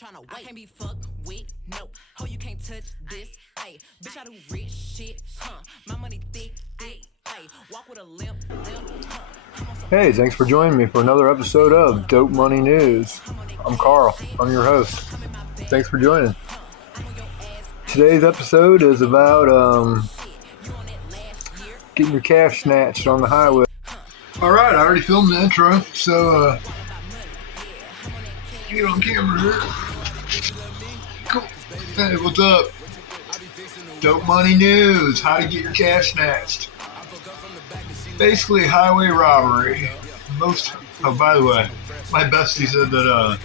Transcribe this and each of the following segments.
tryna wait. I can't be fucked with, nope. Ho, you can't touch this, ayy. Bitch, I do rich shit, my money thick, ayy. Walk with a limp, Hey, thanks for joining me for another episode of Dope Money News. I'm Carl. I'm your host. Thanks for joining. Today's episode is about getting your cash snatched on the highway. Alright, I already filmed the intro, so get on camera here. Cool. Hey, what's up? Dope Money News. How to get your cash snatched. Basically, highway robbery. Oh, by the way, my bestie said that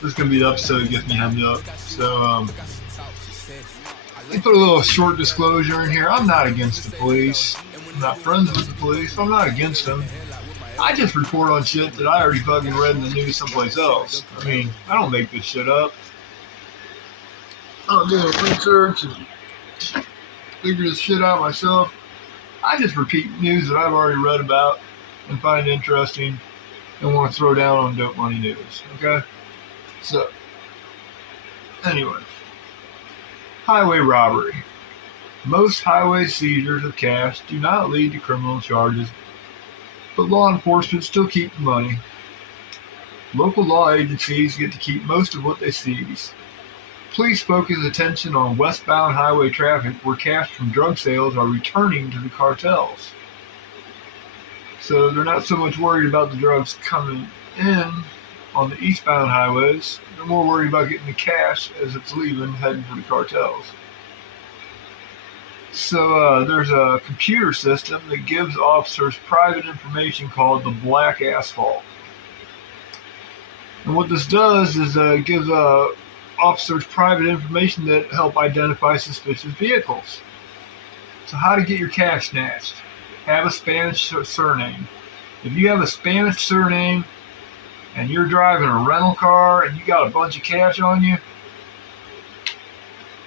this is going to be the episode that gets me hemmed up. So, they put a little short disclosure in here. I'm not against the police. I'm not friends with the police. I'm not against them. I just report on shit that I already fucking read in the news someplace else. I mean, I don't make this shit up. I'm doing research and figure this shit out myself. I just repeat news that I've already read about and find interesting and want to throw down on Dope Money News. Okay? So, anyway. Highway robbery. Most highway seizures of cash do not lead to criminal charges, but law enforcement still keep the money. Local law agencies get to keep most of what they seize. Police focus attention on westbound highway traffic where cash from drug sales are returning to the cartels. So they're not so much worried about the drugs coming in on the eastbound highways. They're more worried about getting the cash as it's leaving, heading for the cartels. So there's a computer system that gives officers private information called the black asphalt. And what this does is gives officers private information that help identify suspicious vehicles. So how to get your cash snatched. Have a Spanish surname. If you have a Spanish surname and you're driving a rental car and you got a bunch of cash on you,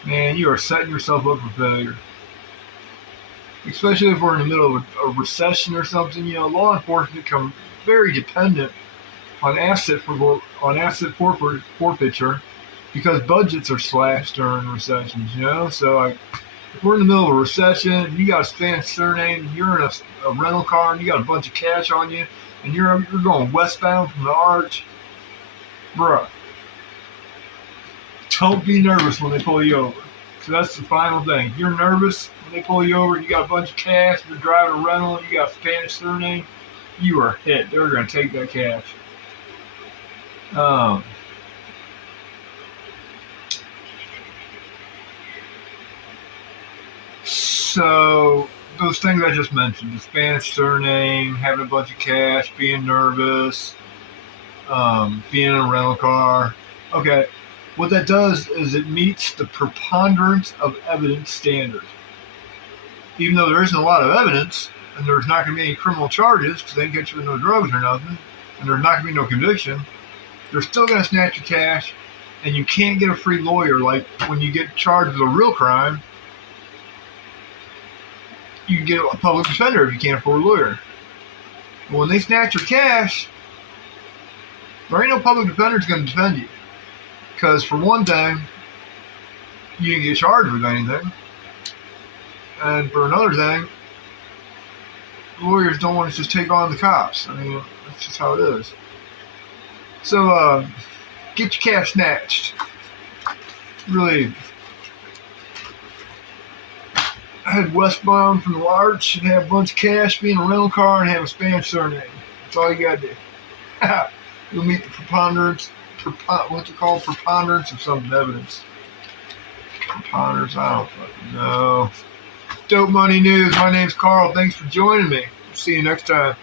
man, you are setting yourself up for failure. Especially if we're in the middle of a recession or something. You know, law enforcement become very dependent on asset forfeiture because budgets are slashed during recessions, you know? So, like, if we're in the middle of a recession and you got a Spanish surname and you're in a rental car and you got a bunch of cash on you and you're going westbound from the Arch, bruh, don't be nervous when they pull you over. So that's the final thing. If you're nervous when they pull you over and you got a bunch of cash, you're driving a rental and you got a Spanish surname, you are hit. They're going to take that cash. So those things I just mentioned, the Spanish surname, having a bunch of cash, being nervous, being in a rental car. Okay, what that does is it meets the preponderance of evidence standard. Even though there isn't a lot of evidence, and there's not going to be any criminal charges, because they didn't get you with no drugs or nothing, and there's not going to be no conviction, they're still going to snatch your cash, and you can't get a free lawyer. Like when you get charged with a real crime, you can get a public defender if you can't afford a lawyer. But when they snatch your cash, there ain't no public defender that's going to defend you. Because for one thing, you didn't get charged with anything. And for another thing, lawyers don't want to just take on the cops. I mean, that's just how it is. So, get your cash snatched. Really, head westbound from the Arch and have a bunch of cash, be in a rental car, and have a Spanish surname. That's all you gotta do. You'll meet the preponderance of some evidence. Preponderance, I don't fucking know. Dope Money News. My name's Carl. Thanks for joining me. See you next time.